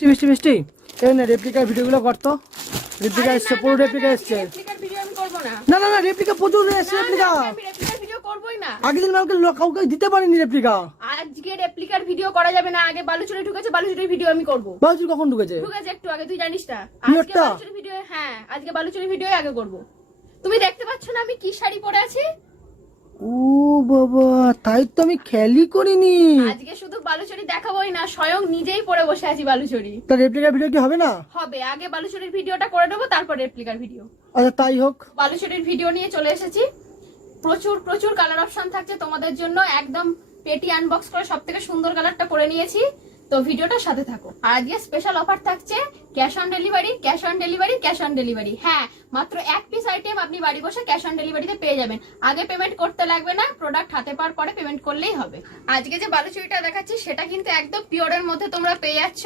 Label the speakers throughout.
Speaker 1: মিষ্টি মিষ্টি এই না রেপ্লিকার ভিডিওগুলো করতো। রেপ্লিকা এসছে পুরো রেপ্লিকা এসছে।
Speaker 2: না।
Speaker 1: না না রেপ্লিকা প্রচুর এসছে রেপ্লিকা আগের দিন আমাকে কাউকে দিতে পারিনি রেপ্লিকা
Speaker 2: আজকে রেপ্লিকার ভিডিও করা যাবে না আগে বালুচুরি ঢুকেছে বালুচুরির ভিডিও আমি করব।
Speaker 1: কখন ঢুকেছে?
Speaker 2: ঢুকেছে একটু আগে তুই জানিস না? আজকে বালুচুরি ভিডিও হ্যাঁ আজকে বালুচুরি ভিডিও আগে করব। তুমি দেখতে পাচ্ছ না আমি কি শাড়ি পরে আছি?
Speaker 1: ও বাবা তাই তো আমি খেয়ালই করিনি।
Speaker 2: আজকে শুধু বালুচুরি দেখাবোই না স্বয়ং নিজেই পরে বসে আছি বালুচুরি।
Speaker 1: তা রেপ্লিকার ভিডিও কি হবে না?
Speaker 2: হবে আগে বালুচুরির ভিডিওটা করে নেব তারপর রেপ্লিকার ভিডিও
Speaker 1: আচ্ছা তাই হোক।
Speaker 2: বালুচুরির ভিডিও নিয়ে চলে এসেছি। প্রচুর প্রচুর কালার অপশন থাকছে তোমাদের জন্য। একদম পেটি আনবক্স করে সব থেকে সুন্দর কালারটা করে নিয়েছি। তো ভিডিওটার সাথে থাকো। আর আজকে স্পেশাল অফার থাকছে cash on delivery cash on delivery cash on delivery হ্যাঁ মাত্র এক পিস আইটেম আপনি বাড়ি বসে ক্যাশ অন ডেলিভারিতে পেয়ে যাবেন। আগে পেমেন্ট করতে লাগবে না প্রোডাক্ট হাতে পাওয়ার পরে পেমেন্ট করলেই হবে। আজকে যে বালুচুরিটা দেখাচ্ছি সেটা কিন্তু একদম পিওরের মধ্যে তোমরা পেয়ে যাচ্ছ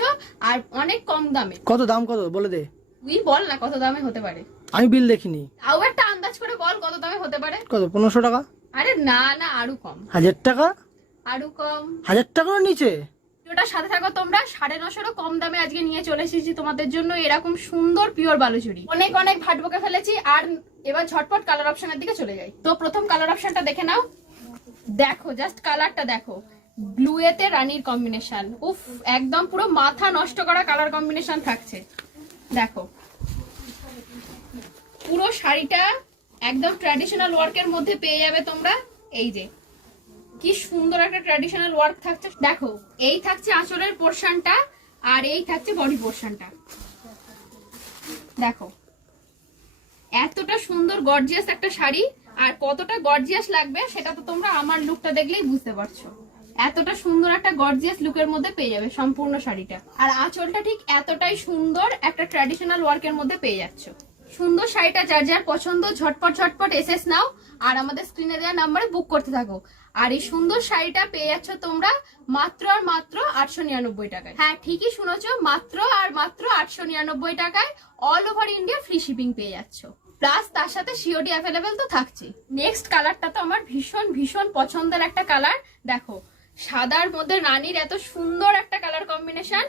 Speaker 2: আর অনেক কম দামে।
Speaker 1: কত দাম কত? বলে দে।
Speaker 2: তুই বল না কত দামে হতে পারে।
Speaker 1: আমি বিল দেখিনি।
Speaker 2: তাও একটা আন্দাজ করে বল কত দামে হতে পারে।
Speaker 1: কত পনেরোশো টাকা?
Speaker 2: আরে না না আরও কম।
Speaker 1: হাজার টাকা?
Speaker 2: আরও কম।
Speaker 1: হাজার টাকার নিচে?
Speaker 2: ভিডিওটার সাথে থাকো তোমরা। সাড়ে নশোরও কম দামে আজকে নিয়ে চলে এসেছি তোমাদের জন্য এরকম সুন্দর পিওর বালুচুরি। অনেক অনেক ভাট বকে ফেলেছি আর এবার ঝটপট কালার অপশনের দিকে চলে যাই। তো প্রথম কালার অপশনটা দেখে নাও। দেখো জাস্ট কালারটা দেখো। ব্লুয়েতে রানীর কম্বিনেশন উফ, একদম পুরো মাথা নষ্ট করা কালার কম্বিনেশন থাকছে। দেখো। পুরো শাড়িটা একদম ট্র্যাডিশনাল ওয়ার্কের মধ্যে পেয়ে যাবে তোমরা। এই যে কি সুন্দর একটা ট্র্যাডিশনাল ওয়ার্ক থাকছে। দেখো, এই থাকছে আঁচলের পোর্শনটা আর এই থাকছে বডি পোর্শনটা দেখো, এতটা সুন্দর গর্জিয়াস একটা শাড়ি আর কতটা গর্জিয়াস লাগবে সেটা তো তোমরা আমার লুকটা দেখলেই বুঝতে পারছ। এতটা সুন্দর একটা গর্জিয়াস লুকের মধ্যে পেয়ে যাবে সম্পূর্ণ শাড়িটা। আর আঁচলটা ঠিক এতটাই সুন্দর একটা ট্র্যাডিশনাল ওয়ার্কের মধ্যে পেয়ে যাচ্ছ। সুন্দর শাড়িটা যার যার পছন্দ, ঝটপট ঝটপট এসএস নাও আর আমাদের স্ক্রিনে দেওয়া নাম্বারে বুক করতে থাকো। আর এই সুন্দর শাড়িটা পেয়ে যাচ্ছ তোমরা মাত্র আর মাত্র আটশো নিরানব্বই টাকায়। হ্যাঁ ঠিকই শুনেছ, মাত্র আর মাত্র আটশো নিরানব্বই টাকায় all over India free shipping পেয়ে যাচ্ছ। প্লাস তার সাথে সিওডি অ্যাভেলেবেল তো থাকছে। নেক্সট কালারটা তো আমার ভীষণ ভীষণ পছন্দের একটা কালার দেখো, সাদার মধ্যে রানীর এত সুন্দর একটা কালার কম্বিনেশন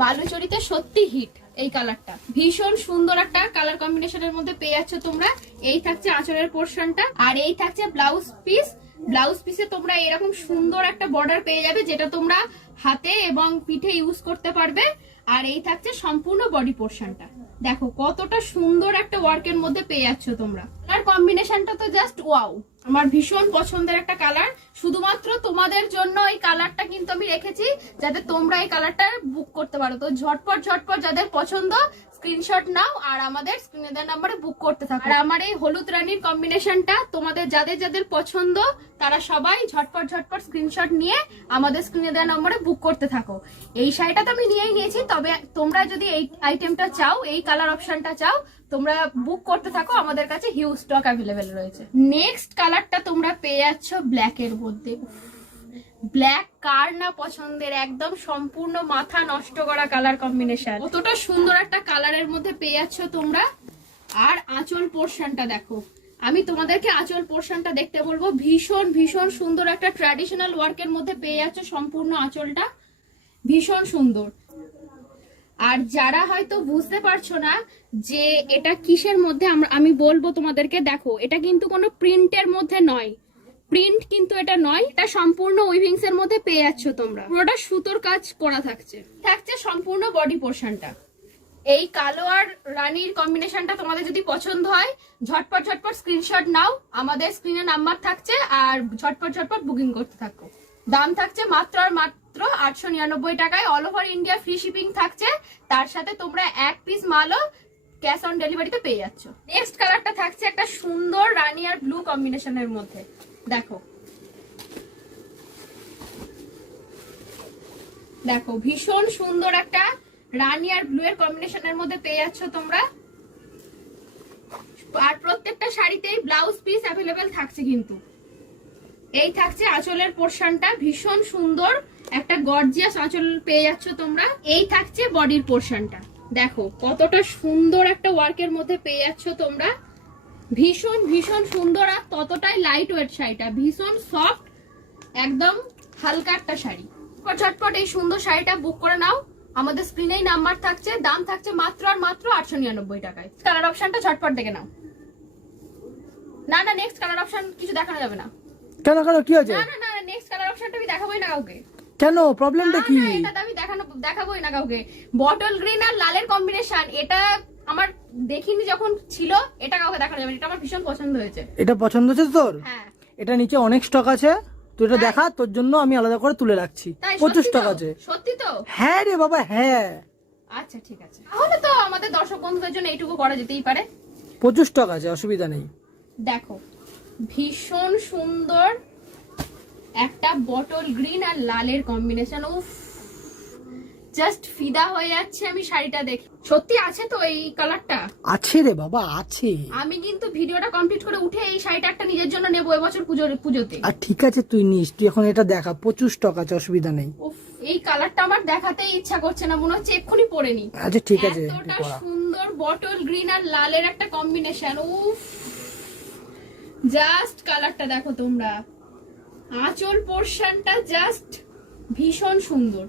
Speaker 2: বালুচরিতে সত্যি হিট এই কালারটা ভীষণ সুন্দর একটা কালার কম্বিনেশনের মধ্যে পেয়ে যাচ্ছ তোমরা। এই থাকছে আঁচলের পোর্শনটা আর এই থাকছে ব্লাউজ পিস ব্লাউজ পিসে তোমরা এরকম সুন্দর একটা বর্ডার পেয়ে যাবে, যেটা তোমরা হাতে এবং পিঠে ইউজ করতে পারবে। আর এই থাকছে সম্পূর্ণ বডি পোর্শনটা দেখো, কতটা সুন্দর একটা ওয়ার্কের মধ্যে পেয়ে যাচ্ছ তোমরা। কালার কম্বিনেশনটা তো জাস্ট ওয়াও আমার ভীষণ পছন্দের একটা কালার শুধুমাত্র তোমাদের জন্য এই কালারটা কিন্তু আমি রেখেছি, যাতে তোমরা এই কালারটা বুক করতে পারো। তো ঝটপট ঝটপট যাদের পছন্দ স্ক্রিনশট নাও আর আমাদের স্ক্রিনে দেওয়া নাম্বারে বুক করতে থাকো। আর আমার এই হলুদ রানীর কম্বিনেশনটা তোমাদের যাদের যাদের পছন্দ, তারা সবাই ঝটপট ঝটপট স্ক্রিনশট নিয়ে আমাদের স্ক্রিনে দেওয়া নম্বরে বুক করতে থাকো। এই শাড়িটা তো আমি নিয়েই নিয়েছি, তবে তোমরা যদি এই আইটেমটা চাও, এই কালার অপশনটা চাও, তোমরা বুক করতে থাকো। আমাদের কাছে হিউজ স্টক অ্যাভেলেবেল রয়েছে। নেক্সট কালারটা তোমরা পেয়ে যাচ্ছ ব্ল্যাক এর মধ্যে ব্ল্যাক কার না পছন্দের একদম সম্পূর্ণ মাথা নষ্ট করা কালার কম্বিনেশন কতটা সুন্দর একটা কালারের মধ্যে পেয়ে যাচ্ছ তোমরা। আর আঁচল পোর্শনটা দেখো। আমি তোমাদেরকে আঁচল পোর্শনটা দেখতে বলব। ভীষণ ভীষণ সুন্দর একটা ট্র্যাডিশনাল ওয়ার্কের মধ্যে পেয়ে যাচ্ছ সম্পূর্ণ আঁচলটা। ভীষণ সুন্দর। আর যারা হয়তো বুঝতে পারছ না যে এটা কিসের মধ্যে আমি বলব তোমাদেরকে, দেখো, এটা কিন্তু কোনো প্রিন্টের মধ্যে নয়। প্রিন্ট কিন্তু এটা নয়, এটা সম্পূর্ণ উইভিংস এর মধ্যে পেয়ে যাচ্ছ তোমরা। পুরোটা সুতোর কাজ করা থাকছে। থাকছে সম্পূর্ণ বডি পোর্শনটা এই কালো আর রানীর কম্বিনেশনটা তোমাদের যদি পছন্দ হয়, ঝটপট ঝটপট স্ক্রিনশট নাও। আমাদের স্ক্রিনে নাম্বার থাকছে আর ঝটপট ঝটপট বুকিং করতে থাকো। দাম থাকছে মাত্র আর মাত্র আটশো নিরানব্বই টাকায়। All over India free shipping থাকছে। তার সাথে তোমরা এক পিস মালও ক্যাশ অন ডেলিভারিতে পেয়ে যাচ্ছ। নেক্সট কালারটা থাকছে একটা সুন্দর রানী আর ব্লু কম্বিনেশনের মধ্যে। দেখো। দেখো, ভীষণ সুন্দর একটা রানী আর ব্লু এর কম্বিনেশনের মধ্যে পেয়ে যাচ্ছ তোমরা। আর প্রত্যেকটা শাড়িতেই ব্লাউজ পিস অ্যাভেলেবেল থাকছে কিন্তু। এই থাকছে আঁচলের পোর্শনটা ভীষণ সুন্দর একটা গর্জিয়াস আঁচল পেয়ে যাচ্ছ তোমরা। এই থাকছে বডির পোর্শনটা দেখো, কতটা সুন্দর একটা ওয়ার্কের মধ্যে পেয়ে যাচ্ছ তোমরা। ভীষণ ভীষণ সুন্দর আর ততটাই লাইট ওয়েট শাড়িটা। ভীষণ সফট একদম হালকা একটা শাড়ি। ঝটপট এই সুন্দর শাড়িটা বুক করে নাও। আমাদের স্ক্রিনেই নাম্বার থাকছে দাম থাকছে মাত্র আর মাত্র আটশো নিরানব্বই টাকায়। কালার অপশনটা ঝটপট দেখে নাও। না না নেক্সট কালার অপশন কিছু দেখানো যাবে না।
Speaker 1: কেন কেন কি আছে
Speaker 2: না না না নেক্সট কালার অপশনটা আমি দেখাবোই না কাউকে।
Speaker 1: কেন? প্রবলেমটা কি?
Speaker 2: এটা তো আমি দেখানো দেখাবোই না কাউকে। বটল গ্রিন আর লালের কম্বিনেশন এটা দেখিনি যখন ছিল এটা কাউকে দেখানো যাবে। এটা আমার ভীষণ পছন্দ হয়েছে।
Speaker 1: এটা পছন্দ হচ্ছে তো তোর?
Speaker 2: হ্যাঁ।
Speaker 1: এটা নিচে অনেক স্টক আছে। তুই এটা দেখা তোর জন্য আমি আলাদা করে তুলে রাখছি। প্রচুর স্টক আছে।
Speaker 2: সত্যি তো?
Speaker 1: হ্যাঁ রে বাবা হ্যাঁ।
Speaker 2: আচ্ছা ঠিক আছে। তাহলে তো আমাদের দর্শক বন্ধুদের জন্য এইটুকু করা যেতেই পারে।
Speaker 1: প্রচুর স্টক আছে অসুবিধা নেই।
Speaker 2: দেখো ভীষণ সুন্দর একটা বটল গ্রিন আর লালের কম্বিনেশন উফ জাস্ট ফিদা হয়ে যাচ্ছে আমি শাড়িটা দেখে। সত্যি আছে তো এই কালারটা
Speaker 1: আছে রে বাবা আছে।
Speaker 2: আমি কিন্তু ভিডিওটা কমপ্লিট করে উঠে এই শাড়িটা একটা নিজের জন্য নেব এবছর পুজোর পুজোতে।
Speaker 1: আর ঠিক আছে তুই নিস তুই এখন এটা দেখা প্রচুর স্টক আছে অসুবিধা নেই।
Speaker 2: এই কালারটা আমার দেখাতেই ইচ্ছা করছে না মনে হচ্ছে এক্ষুনি পরে নি।
Speaker 1: আচ্ছা ঠিক আছে
Speaker 2: এতটা সুন্দর বটল গ্রিন আর লালের একটা কম্বিনেশন উফ। জাস্ট কালারটা দেখো তোমরা। আঁচল পোর্শনটা জাস্ট ভীষণ সুন্দর।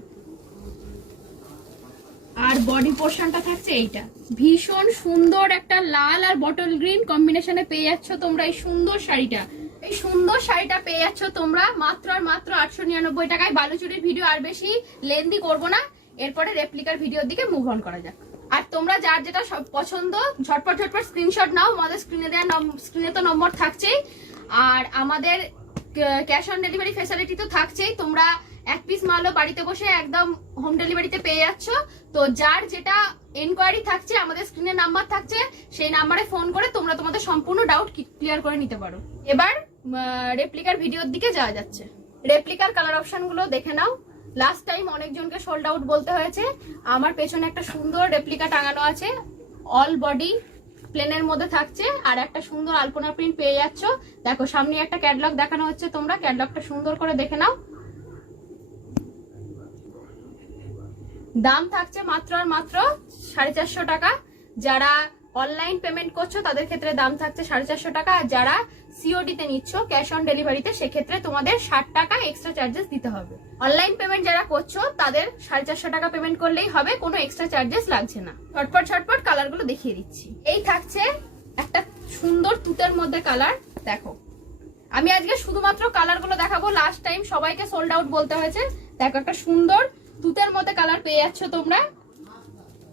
Speaker 2: আর বডি পোর্শনটা থাকছে এইটা। ভীষণ সুন্দর একটা লাল আর বটল গ্রিন কম্বিনেশনে পেয়ে যাচ্ছ তোমরা এই সুন্দর শাড়িটা। এই সুন্দর শাড়িটা পেয়ে যাচ্ছ তোমরা মাত্র আর মাত্র আটশো নিরানব্বই টাকায় বালুচুরির ভিডিও আর বেশি লেন্দি করব না। এরপরে রেপ্লিকার ভিডিওর দিকে মুভ অন করা যাক। আর তোমরা যার যেটা সব পছন্দ, ঝটপট ঝটপট স্ক্রিনশট নাও, আমাদের স্ক্রিনে দেওয়া স্ক্রিনে তো নম্বর থাকছেই। আর আমাদের ক্যাশ অন ডেলিভারি ফেসিলিটি তো থাকছেই। তোমরা এক পিস মালও বাড়িতে বসে একদম হোম ডেলিভারিতে পেয়ে যাচ্ছ। তো যার যেটা এনকোয়ারি থাকছে, আমাদের স্ক্রিনে নাম্বার থাকছে, সেই নাম্বারে ফোন করে তোমরা তোমাদের সম্পূর্ণ ডাউট ক্লিয়ার করে নিতে পারো। এবার রেপ্লিকার ভিডিওর দিকে যাওয়া যাচ্ছে। রেপ্লিকার কালার অপশনগুলো দেখে নাও। লাস্ট টাইম অনেকজনকে সোল্ড আউট বলতে হয়েছে। আমার পেছনে একটা সুন্দর রেপ্লিকা টাঙানো আছে। অল বডি প্লেনের মধ্যে থাকছে। আর একটা সুন্দর আলপনা প্রিন্ট পেয়ে যাচ্ছ। দেখো, সামনে একটা ক্যাটলগ দেখানো হচ্ছে তোমরা। ক্যাটলগটা সুন্দর করে দেখে নাও। দাম থাকছে মাত্র আর মাত্র সাড়ে চারশো টাকা। যারা অনলাইন পেমেন্ট করছ, তাদের ক্ষেত্রে দাম থাকছে সাড়ে চারশো টাকা। আর যারা সিওডি তে নিচ্ছ ক্যাশ অন ডেলিভারিতে সেক্ষেত্রে তোমাদের ষাট টাকা এক্সট্রা চার্জেস দিতে হবে। অনলাইন পেমেন্ট যারা করছ, তাদের সাড়ে চারশো টাকা পেমেন্ট করলেই হবে, কোনো এক্সট্রা চার্জেস লাগছে না। ছটপট ছটপট কালারগুলো দেখিয়ে দিচ্ছি। এই থাকছে একটা সুন্দর তুতের মধ্যে কালার দেখো, আমি আজকে শুধুমাত্র কালারগুলো দেখাবো। লাস্ট টাইম সবাইকে সোল্ড আউট বলতে হয়েছে। দেখো, একটা সুন্দর তুতের মধ্যে কালার পেয়ে যাচ্ছ তোমরা।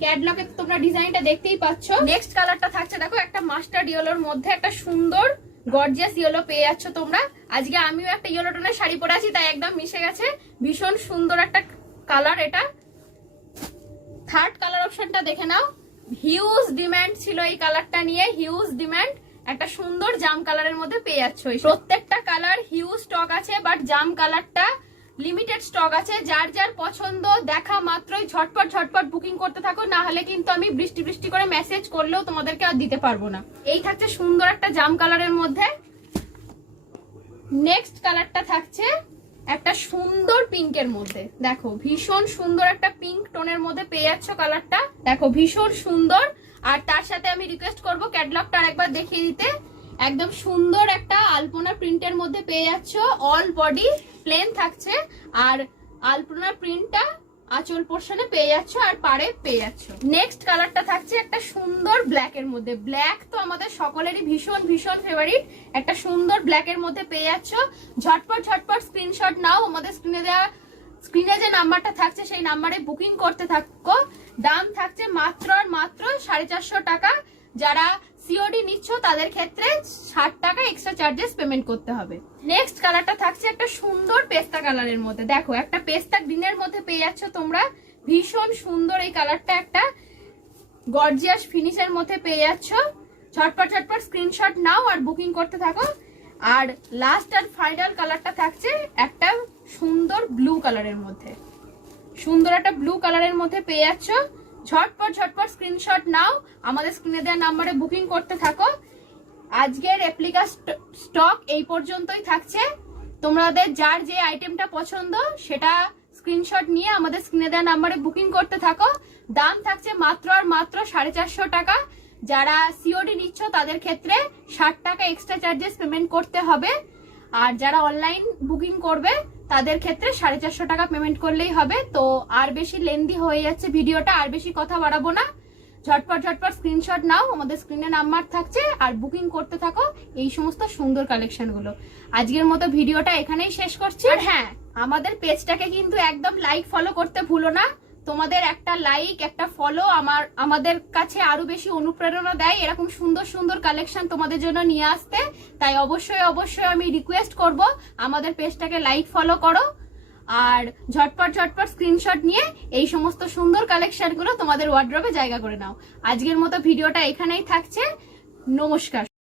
Speaker 2: ক্যাটলগে তোমরা ডিজাইনটা দেখতেই পাচ্ছ। নেক্সট কালারটা থাকছে, দেখো, একটা মাস্টার্ড ইয়েলোর মধ্যে একটা সুন্দর গর্জিয়াস ইয়েলো পেয়ে যাচ্ছ তোমরা। আজকে আমিও একটা ইয়েলো টোনের শাড়ি পরে আছি, তাই একদম মিশে গেছে। ভীষণ সুন্দর একটা কালার এটা। থার্ড কালার অপশনটা দেখে নাও। হিউজ ডিমান্ড ছিল এই কালারটা নিয়ে হিউজ ডিমান্ড একটা সুন্দর জাম কালারের মধ্যে পেয়ে যাচ্ছ। প্রত্যেকটা কালার হিউজ স্টক আছে বাট জাম কালারটা লিমিটেড স্টক আছে, যার যার পছন্দ, দেখা মাত্রই ঝটপট ঝটপট বুকিং করতে থাকো না হলে কিন্তু আমি বৃষ্টি বৃষ্টি করে মেসেজ করলেও তোমাদেরকে আর দিতে পারব না। এই থাকছে সুন্দর একটা জাম কালারের মধ্যে। নেক্সট কালারটা থাকছে একটা সুন্দর পিঙ্কের মধ্যে। দেখো, ভীষণ সুন্দর একটা পিঙ্ক টোনের মধ্যে পেয়ে যাচ্ছ কালারটা দেখো, ভীষণ সুন্দর। আর তার সাথে আমি রিকোয়েস্ট করব ক্যাটলগটা আরেকবার দেখিয়ে দিতে। একদম সুন্দর একটা আলপনা প্রিন্টের মধ্যে পেয়ে যাচ্ছ। অল বডি প্লেন থাকছে। আর আলপনা প্রিন্টটা আঁচল পোর্শনে পেয়ে যাচ্ছ আর পাড়ে পেয়ে যাচ্ছ। নেক্সট কালারটা থাকছে একটা সুন্দর ব্ল্যাক এর মধ্যে। ব্ল্যাক তো আমাদের সকলেরই ভীষণ ভীষণ ফেভারিট একটা সুন্দর ব্ল্যাক এর মধ্যে পেয়ে যাচ্ছ। ঝটপট ঝটপট স্ক্রিনশট নাও। আমাদের স্ক্রিনে দেওয়া স্ক্রিনে যে নাম্বারটা থাকছে, সেই নাম্বারে বুকিং করতে থাকো। দাম থাকছে মাত্র আর মাত্র সাড়ে চারশো টাকা। যারা সিওডি নিচ্ছ, তাদের ক্ষেত্রে ষাট টাকা এক্সট্রা চার্জেস পেমেন্ট করতে হবে। নেক্সট কালারটা থাকছে একটা সুন্দর পেস্তা কালারের মধ্যে। দেখো, একটা পেস্তা গ্রিনের মধ্যে পেয়ে যাচ্ছ তোমরা। ভীষণ সুন্দর এই কালারটা একটা গর্জিয়াস ফিনিশের মধ্যে পেয়ে যাচ্ছ। ঝটপট ঝটপট স্ক্রিনশট নাও আর বুকিং করতে থাকো। আর লাস্ট আর ফাইনাল কালারটা থাকছে একটা সুন্দর ব্লু কালারের মধ্যে। সুন্দর একটা ব্লু কালারের মধ্যে পেয়ে যাচ্ছ। ঝটপট ঝটপট স্ক্রিনশট নাও। আমাদের স্ক্রিনে দেওয়া নাম্বারে বুকিং করতে থাকো। আজকের রেপ্লিকা স্টক এই পর্যন্তই থাকছে। তোমাদের যার যে আইটেমটা পছন্দ, সেটা স্ক্রিনশট নিয়ে আমাদের স্ক্রিনে দেওয়া নাম্বারে বুকিং করতে থাকো। দাম থাকছে মাত্র আর মাত্র সাড়ে চারশো টাকা। যারা সিওডি নিচ্ছ, তাদের ক্ষেত্রে ষাট টাকা এক্সট্রা চার্জেস পেমেন্ট করতে হবে। আর যারা অনলাইন বুকিং করবে তাদের ক্ষেত্রে সাড়ে চারশো টাকা পেমেন্ট করলেই হবে। তো আর বেশি লেন্দি হয়ে যাচ্ছে ভিডিওটা, আর বেশি কথা বাড়াবো না। ঝটপট ঝটপট স্ক্রিনশট নাও, আমাদের স্ক্রিনে নাম্বার থাকছে, আর বুকিং করতে থাকো এই সমস্ত সুন্দর কালেকশনগুলো। আজকের মতো ভিডিওটা এখানেই শেষ করছি। আর হ্যাঁ আমাদের পেজটাকে কিন্তু একদম লাইক ফলো করতে ভুলো না। তোমাদের একটা লাইক একটা ফলো আমার, আমাদের কাছে আরও বেশি অনুপ্রেরণা দেয়, এরকম সুন্দর সুন্দর কালেকশন তোমাদের জন্য নিয়ে আসতে। তাই অবশ্যই অবশ্যই আমি রিকোয়েস্ট করব, আমাদের পেজটাকে লাইক ফলো করো, আর ঝটপট ঝটপট স্ক্রিনশট নিয়ে এই সমস্ত সুন্দর কালেকশনগুলো তোমাদের ওয়ার্ড্রবে জায়গা করে নাও। আজকের মতো ভিডিওটা এখানেই থাকছে। নমস্কার।